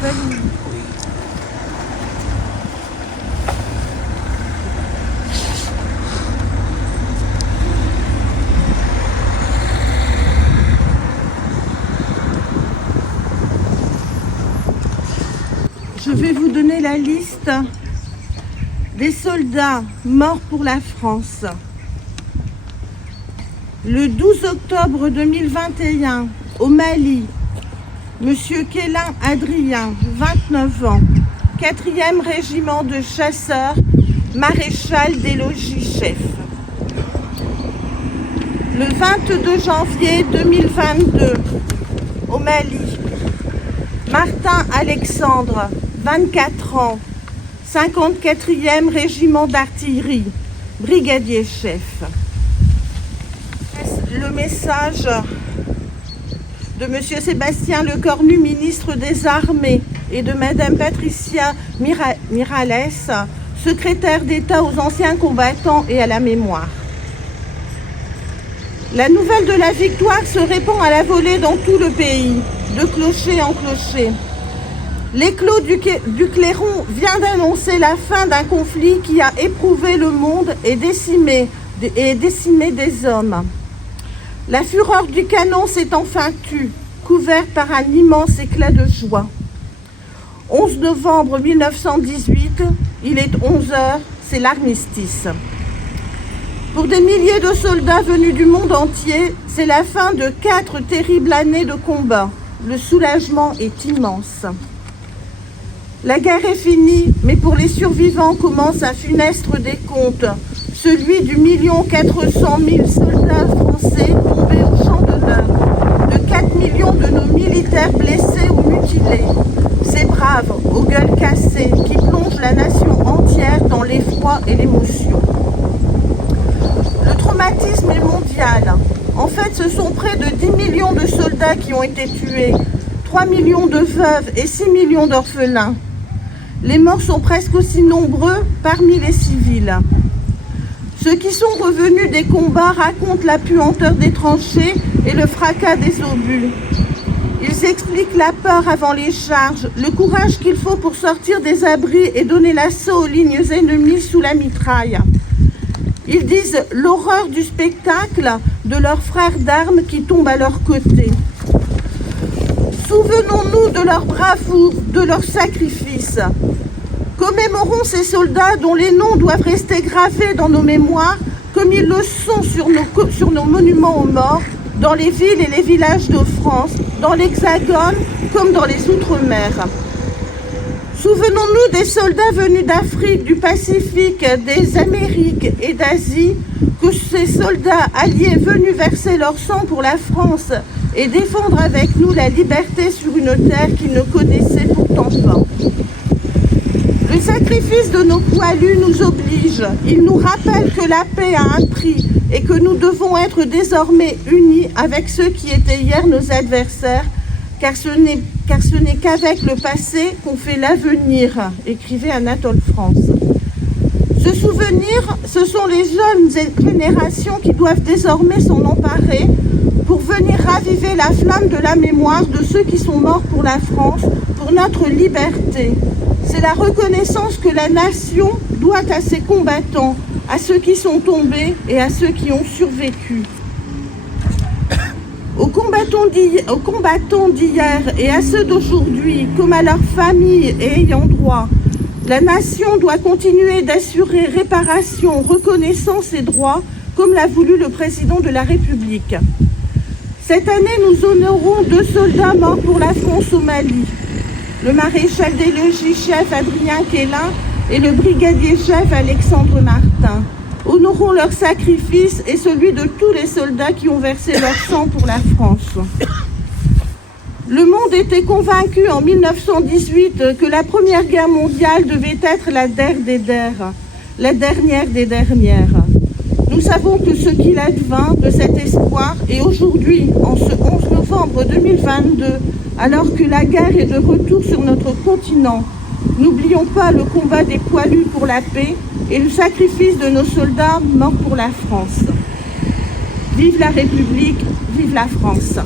Valou. Je vais vous donner la liste des soldats morts pour la France. Le 12 octobre 2021, au Mali, Monsieur Kélin Adrien, 29 ans, 4e régiment de chasseurs, maréchal des logis chef. Le 22 janvier 2022, au Mali, Martin Alexandre, 24 ans, 54e régiment d'artillerie, brigadier chef. Le message de M. Sébastien Lecornu, ministre des Armées, et de Mme Patricia Miralles, secrétaire d'État aux anciens combattants et à la mémoire. La nouvelle de la victoire se répand à la volée dans tout le pays, de clocher en clocher. L'éclos du clairon vient d'annoncer la fin d'un conflit qui a éprouvé le monde et décimé des hommes. La fureur du canon s'est enfin tue, couverte par un immense éclat de joie. 11 novembre 1918, il est 11h, c'est l'armistice. Pour des milliers de soldats venus du monde entier, c'est la fin de 4 terribles années de combat. Le soulagement est immense. La guerre est finie, mais pour les survivants commence un funeste décompte, celui du 1 400 000 soldats français tombés au champ d'honneur, de 4 millions de nos militaires blessés ou mutilés. Ces braves, aux gueules cassées, qui plongent la nation entière dans l'effroi et l'émotion. Le traumatisme est mondial. En fait, ce sont près de 10 millions de soldats qui ont été tués, 3 millions de veuves et 6 millions d'orphelins. Les morts sont presque aussi nombreux parmi les civils. Ceux qui sont revenus des combats racontent la puanteur des tranchées et le fracas des obus. Ils expliquent la peur avant les charges, le courage qu'il faut pour sortir des abris et donner l'assaut aux lignes ennemies sous la mitraille. Ils disent l'horreur du spectacle de leurs frères d'armes qui tombent à leur côté. Souvenons-nous de leur bravoure, de leur sacrifice. Commémorons ces soldats dont les noms doivent rester gravés dans nos mémoires, comme ils le sont sur nos monuments aux morts, dans les villes et les villages de France, dans l'Hexagone comme dans les Outre-mer. Souvenons-nous des soldats venus d'Afrique, du Pacifique, des Amériques et d'Asie, que ces soldats alliés venus verser leur sang pour la France et défendre avec nous la liberté sur une terre qu'ils ne connaissaient pourtant pas. Le sacrifice de nos poilus nous oblige. Il nous rappelle que la paix a un prix et que nous devons être désormais unis avec ceux qui étaient hier nos adversaires, car ce n'est qu'avec le passé qu'on fait l'avenir, écrivait Anatole France. Ce souvenir, ce sont les jeunes générations qui doivent désormais s'en emparer pour venir raviver la flamme de la mémoire de ceux qui sont morts pour la France, pour notre liberté. C'est la reconnaissance que la nation doit à ses combattants, à ceux qui sont tombés et à ceux qui ont survécu. Aux combattants d'hier et à ceux d'aujourd'hui, comme à leurs familles et ayants droit, la nation doit continuer d'assurer réparation, reconnaissance et droits, comme l'a voulu le président de la République. Cette année, nous honorons 2 soldats morts pour la France au Mali, le maréchal des logis chef Adrien Kélin et le brigadier chef Alexandre Martin. Honorons leur sacrifice et celui de tous les soldats qui ont versé leur sang pour la France. Le monde était convaincu en 1918 que la Première Guerre mondiale devait être la dernière des dernières. Nous savons que ce qu'il advint de cet espoir, et aujourd'hui, en ce 11 novembre 2022, alors que la guerre est de retour sur notre continent, n'oublions pas le combat des poilus pour la paix et le sacrifice de nos soldats morts pour la France. Vive la République, vive la France.